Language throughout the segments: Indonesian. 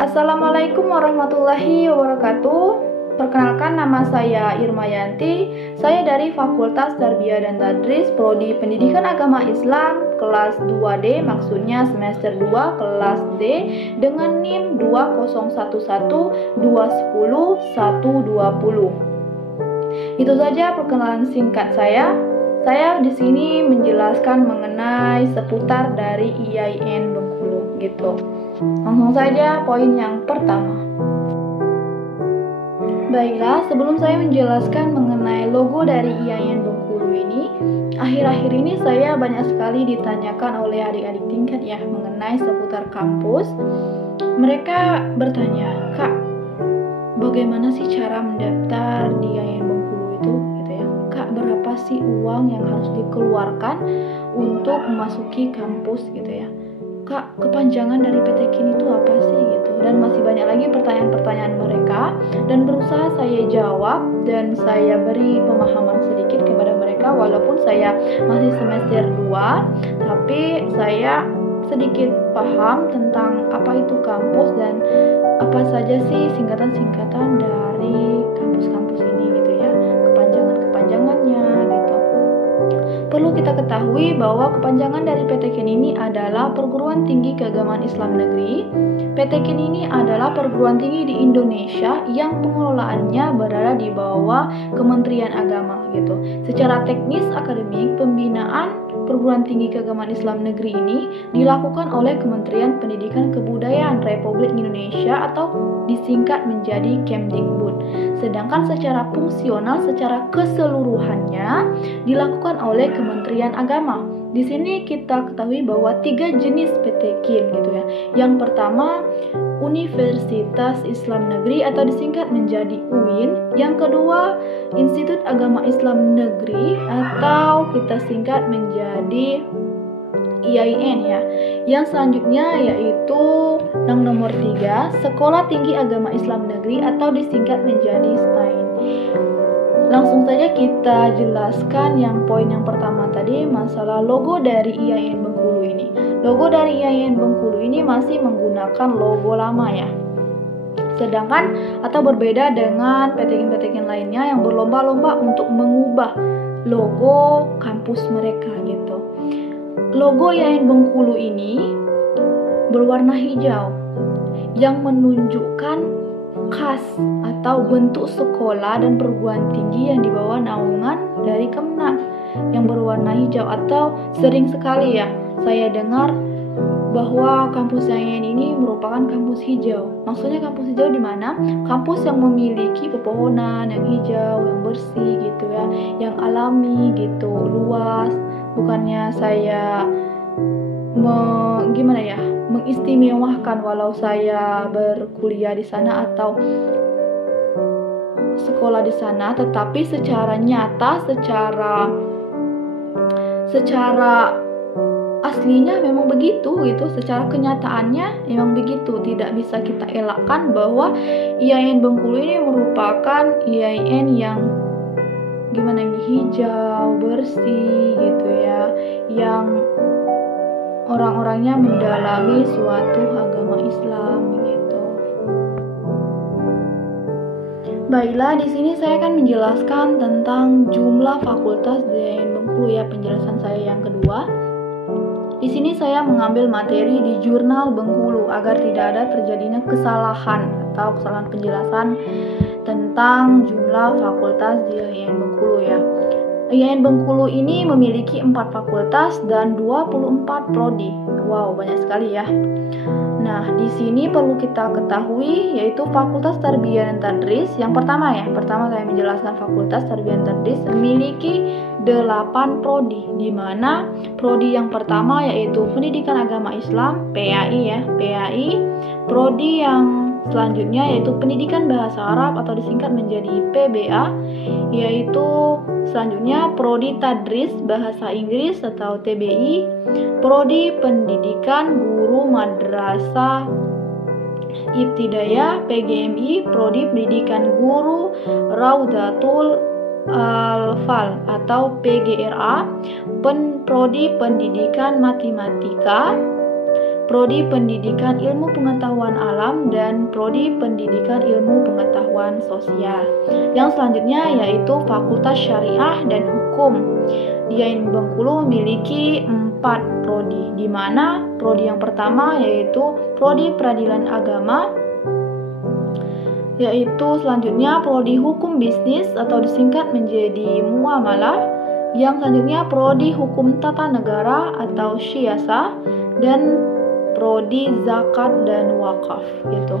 Assalamualaikum warahmatullahi wabarakatuh. Perkenalkan, nama saya Irma Yanti. Saya dari Fakultas Tarbiyah dan Tadris Prodi Pendidikan Agama Islam kelas 2D, maksudnya semester 2 kelas D, dengan NIM 2011210120. Itu saja perkenalan singkat saya. Saya di sini menjelaskan mengenai seputar dari IAIN Bengkulu gitu. Langsung saja poin yang pertama. Baiklah, sebelum saya menjelaskan mengenai logo dari IAIN Bengkulu ini, akhir-akhir ini saya banyak sekali ditanyakan oleh adik-adik tingkat ya mengenai seputar kampus. Mereka bertanya, "Kak, bagaimana sih cara mendaftar di IAIN Bengkulu itu?" gitu ya. "Kak, berapa sih uang yang harus dikeluarkan untuk memasuki kampus gitu ya? Kak, kepanjangan dari PTKIN itu apa sih?" gitu. Dan masih banyak lagi pertanyaan-pertanyaan mereka, dan berusaha saya jawab dan saya beri pemahaman sedikit kepada mereka. Walaupun saya masih semester 2, tapi saya sedikit paham tentang apa itu kampus dan apa saja sih singkatan-singkatan dari kampus-kampus ini gitu ya, kepanjangan-kepanjangannya gitu. Perlu kita ketahui bahwa kepanjangan dari PTKIN ini adalah Perguruan Tinggi Keagamaan Islam Negeri. PTKIN ini adalah perguruan tinggi di Indonesia yang pengelolaannya berada di bawah Kementerian Agama gitu. Secara teknis akademik, pembinaan Perguruan Tinggi Keagamaan Islam Negeri ini dilakukan oleh Kementerian Pendidikan Kebudayaan Republik Indonesia atau disingkat menjadi Kemdikbud. Sedangkan secara fungsional, secara keseluruhannya dilakukan oleh Kementerian Agama. Di sini kita ketahui bahwa 3 jenis PTKIN gitu ya. Yang pertama, Universitas Islam Negeri atau disingkat menjadi UIN. Yang kedua, Institut Agama Islam Negeri atau kita singkat menjadi IAIN ya. Yang selanjutnya yaitu yang nomor 3, Sekolah Tinggi Agama Islam Negeri atau disingkat menjadi STAIN. Langsung saja kita jelaskan yang poin yang pertama tadi, masalah logo dari IAIN Bengkulu ini. Logo dari IAIN Bengkulu ini masih menggunakan logo lama ya. Sedangkan atau berbeda dengan PTKIN-PTKIN lainnya yang berlomba-lomba untuk mengubah logo kampus mereka gitu. Logo IAIN Bengkulu ini berwarna hijau yang menunjukkan khas atau bentuk sekolah dan perguruan tinggi yang dibawa naungan dari Kemenang yang berwarna hijau. Atau sering sekali ya saya dengar bahwa kampus IAIN ini merupakan kampus hijau. Maksudnya kampus hijau di mana? Kampus yang memiliki pepohonan yang hijau, yang bersih gitu ya, yang alami gitu, luas. Bukannya saya mengistimewakan walau saya berkuliah di sana atau sekolah di sana, tetapi secara nyata, secara aslinya memang begitu gitu. Secara kenyataannya memang begitu. Tidak bisa kita elakkan bahwa IAIN Bengkulu ini merupakan IAIN yang hijau, bersih gitu ya, yang orang-orangnya mendalami suatu agama Islam gitu. Baiklah, di sini saya akan menjelaskan tentang jumlah fakultas di IAIN Bengkulu ya, penjelasan saya yang kedua. Di sini saya mengambil materi di Jurnal Bengkulu agar tidak ada terjadinya kesalahan penjelasan tentang jumlah fakultas di IAIN Bengkulu ya. IAIN Bengkulu ini memiliki 4 fakultas dan 24 prodi. Wow, banyak sekali ya. Nah, di sini perlu kita ketahui yaitu Fakultas Tarbiyah dan Tadris. Yang pertama saya menjelaskan Fakultas Tarbiyah dan Tadris memiliki 8 prodi, di mana prodi yang pertama yaitu Pendidikan Agama Islam, PAI ya, PAI. Prodi yang selanjutnya yaitu Pendidikan Bahasa Arab atau disingkat menjadi PBA, yaitu selanjutnya Prodi Tadris Bahasa Inggris atau TBI, Prodi Pendidikan Guru Madrasah Ibtidaiyah PGMI, Prodi Pendidikan Guru Raudatul Alfal atau PGRA, Prodi Pendidikan Matematika, Prodi Pendidikan Ilmu Pengetahuan Alam, dan Prodi Pendidikan Ilmu Pengetahuan Sosial. Yang selanjutnya yaitu Fakultas Syariah dan Hukum. Di IAIN Bengkulu memiliki 4 prodi, di mana prodi yang pertama yaitu Prodi Peradilan Agama, yaitu selanjutnya Prodi Hukum Bisnis atau disingkat menjadi Muamalah, yang selanjutnya Prodi Hukum Tata Negara atau Syiyasah, dan Prodi Zakat dan Wakaf gitu.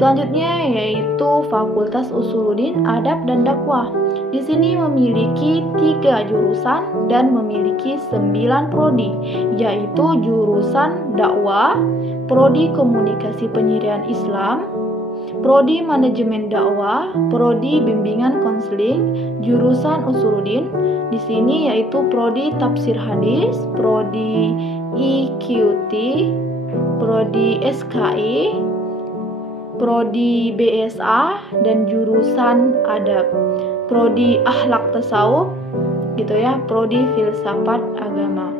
Selanjutnya yaitu Fakultas Usuluddin, Adab dan Dakwah. Di sini memiliki 3 jurusan dan memiliki 9 prodi, yaitu jurusan dakwah, Prodi Komunikasi Penyirian Islam, Prodi Manajemen Dakwah, Prodi Bimbingan Konseling, jurusan Usuluddin. Di sini yaitu Prodi Tafsir Hadis, Prodi IQT, Prodi SKI, Prodi BSA, dan jurusan Adab, Prodi Akhlak Tasawuf gitu ya, Prodi Filsafat Agama.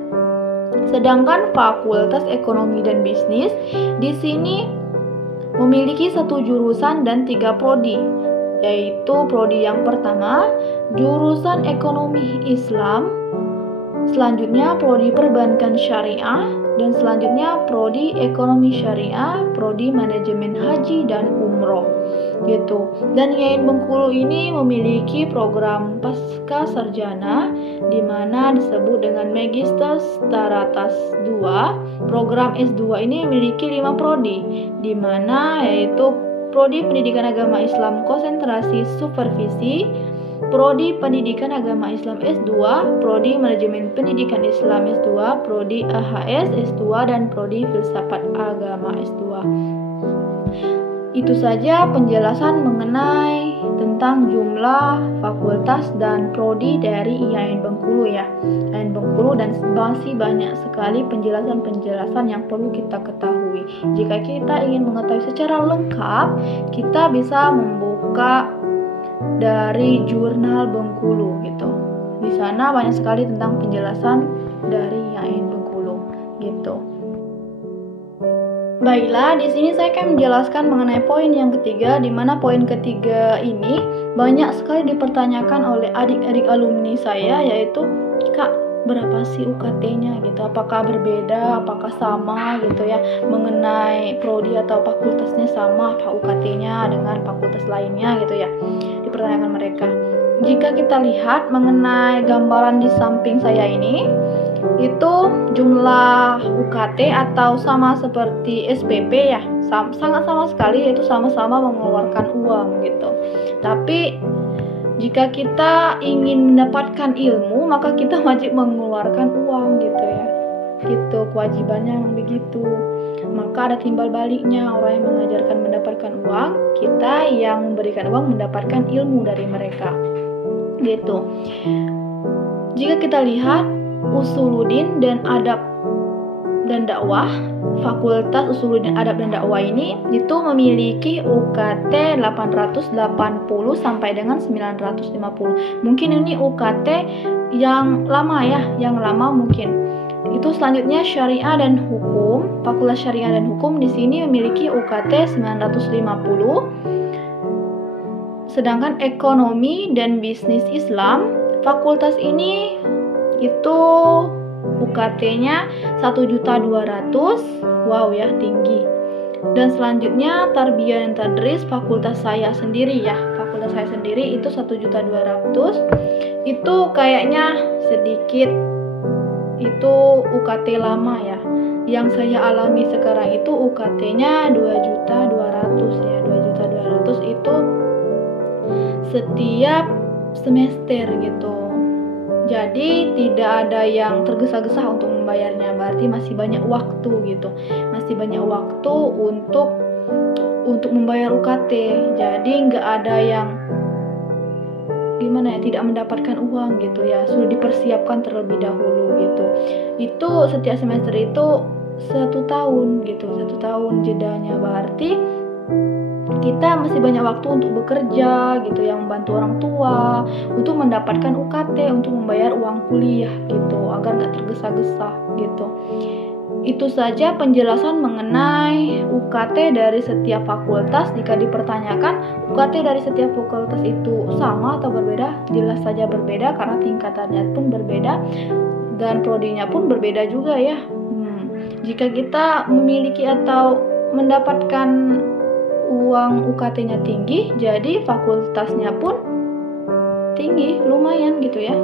Sedangkan Fakultas Ekonomi dan Bisnis di sini memiliki 1 jurusan dan 3 prodi, yaitu prodi yang pertama jurusan Ekonomi Islam, selanjutnya Prodi Perbankan Syariah, dan selanjutnya Prodi Ekonomi Syariah, Prodi Manajemen Haji dan Umroh gitu. Dan IAIN Bengkulu ini memiliki program pasca sarjana di mana disebut dengan Magister Staratas 2. Program S2 ini memiliki 5 prodi, di mana yaitu Prodi Pendidikan Agama Islam Konsentrasi Supervisi, Prodi Pendidikan Agama Islam S2, Prodi Manajemen Pendidikan Islam S2, Prodi AHS S2, dan Prodi Filsafat Agama S2. Itu saja penjelasan mengenai tentang jumlah fakultas dan prodi dari IAIN Bengkulu ya. IAIN Bengkulu, dan masih banyak sekali penjelasan-penjelasan yang perlu kita ketahui. Jika kita ingin mengetahui secara lengkap, kita bisa membuka dari jurnal Bengkulu gitu. Di sana banyak sekali tentang penjelasan dari IAIN Bengkulu gitu. Baiklah, di sini saya akan menjelaskan mengenai poin yang ketiga, di mana poin ketiga ini banyak sekali dipertanyakan oleh adik-adik alumni saya, yaitu Kak, berapa sih UKT-nya gitu? Apakah berbeda, apakah sama gitu ya? Mengenai prodi atau fakultasnya sama apa UKT-nya dengan fakultas lainnya gitu ya? Dipertanyakan mereka. Jika kita lihat mengenai gambaran di samping saya ini, itu jumlah UKT atau sama seperti SPP ya, sangat sama sekali, yaitu sama-sama mengeluarkan uang gitu. Tapi jika kita ingin mendapatkan ilmu, maka kita wajib mengeluarkan uang gitu ya. Gitu, kewajibannya memang begitu. Maka ada timbal baliknya, orang yang mengajarkan mendapatkan uang, kita yang memberikan uang mendapatkan ilmu dari mereka. Gitu. Jika kita lihat Usuluddin dan Adab dan Dakwah, Fakultas Usuluddin Adab dan Dakwah ini itu memiliki UKT 880 sampai dengan 950. Mungkin ini UKT yang lama ya, yang lama mungkin. Itu selanjutnya Syariah dan Hukum. Fakultas Syariah dan Hukum di sini memiliki UKT 950. Sedangkan Ekonomi dan Bisnis Islam, fakultas ini itu UKT-nya 1.200.000. Wow ya, tinggi. Dan selanjutnya Tarbiyah dan Tadris, fakultas saya sendiri ya. Fakultas saya sendiri itu 1.200.000. Itu kayaknya sedikit, itu UKT lama ya. Yang saya alami sekarang itu UKT-nya 2.200.000 ya. 2.200.000 itu setiap semester gitu. Jadi tidak ada yang tergesa-gesa untuk membayarnya, berarti masih banyak waktu gitu. Masih banyak waktu untuk membayar UKT. Jadi nggak ada yang gimana ya, tidak mendapatkan uang gitu ya. Sudah dipersiapkan terlebih dahulu gitu. Itu setiap semester itu 1 tahun gitu, 1 tahun jedanya, berarti kita masih banyak waktu untuk bekerja gitu ya, membantu orang tua untuk mendapatkan UKT, untuk membayar uang kuliah gitu, agar nggak tergesa-gesa gitu. Itu saja penjelasan mengenai UKT dari setiap fakultas. Jika dipertanyakan UKT dari setiap fakultas itu sama atau berbeda, jelas saja berbeda karena tingkatannya pun berbeda dan prodinya pun berbeda juga ya. Jika kita memiliki atau mendapatkan uang UKT-nya tinggi, jadi fakultasnya pun tinggi, lumayan gitu ya.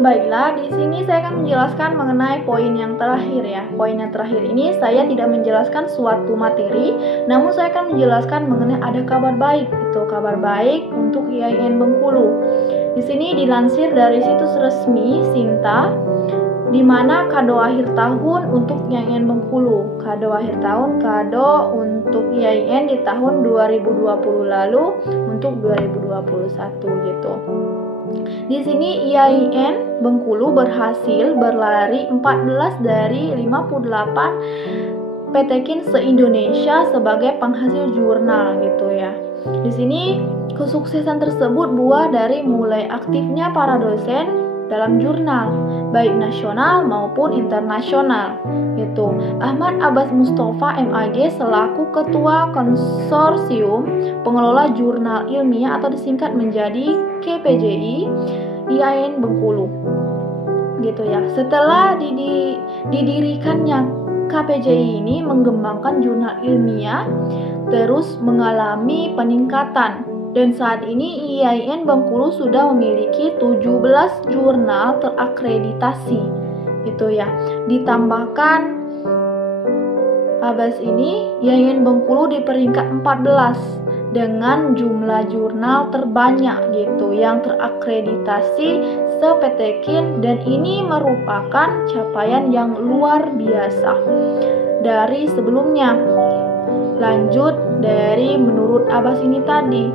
Baiklah, di sini saya akan menjelaskan mengenai poin yang terakhir ya. Poin yang terakhir ini saya tidak menjelaskan suatu materi, namun saya akan menjelaskan mengenai ada kabar baik. Itu kabar baik untuk IAIN Bengkulu. Di sini dilansir dari situs resmi Sinta, di mana kado akhir tahun untuk IAIN Bengkulu. Kado akhir tahun, kado untuk IAIN di tahun 2020 lalu untuk 2021 gitu. Di sini IAIN Bengkulu berhasil berlari 14 dari 58 PTKIN se-Indonesia sebagai penghasil jurnal gitu ya. Di sini kesuksesan tersebut buah dari mulai aktifnya para dosen dalam jurnal, baik nasional maupun internasional. Gitu. Ahmad Abbas Mustafa MAG selaku Ketua Konsorsium Pengelola Jurnal Ilmiah atau disingkat menjadi KPJI IAIN Bengkulu. Gitu ya. Setelah didirikannya KPJI ini mengembangkan jurnal ilmiah terus mengalami peningkatan. Dan saat ini IAIN Bengkulu sudah memiliki 17 jurnal terakreditasi. Itu ya. Ditambahkan Abbas ini, IAIN Bengkulu di peringkat 14 dengan jumlah jurnal terbanyak gitu yang terakreditasi se-PTKIN, dan ini merupakan capaian yang luar biasa dari sebelumnya. Lanjut dari menurut Abbas ini tadi,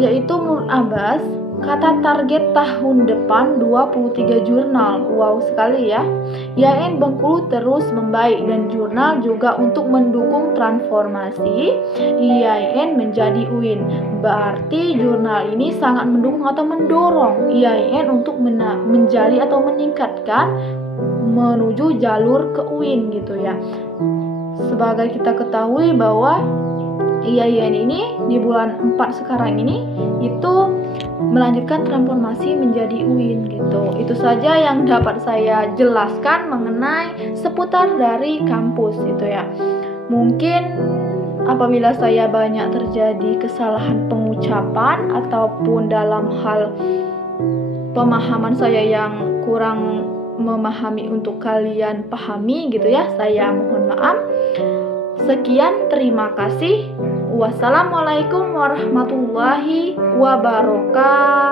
yaitu menurut Abbas, kata target tahun depan 23 jurnal. Wow sekali ya. IAIN Bengkulu terus membaik dan jurnal juga untuk mendukung transformasi IAIN menjadi UIN. Berarti jurnal ini sangat mendukung atau mendorong IAIN untuk menjadi atau meningkatkan menuju jalur ke UIN gitu ya. Sebagai kita ketahui bahwa IAIN ini di bulan 4 sekarang ini itu melanjutkan transformasi menjadi UIN gitu. Itu saja yang dapat saya jelaskan mengenai seputar dari kampus itu ya. Mungkin apabila saya banyak terjadi kesalahan pengucapan ataupun dalam hal pemahaman saya yang kurang memahami untuk kalian pahami gitu ya, saya mohon maaf. Sekian, terima kasih. Wassalamualaikum warahmatullahi wabarakatuh.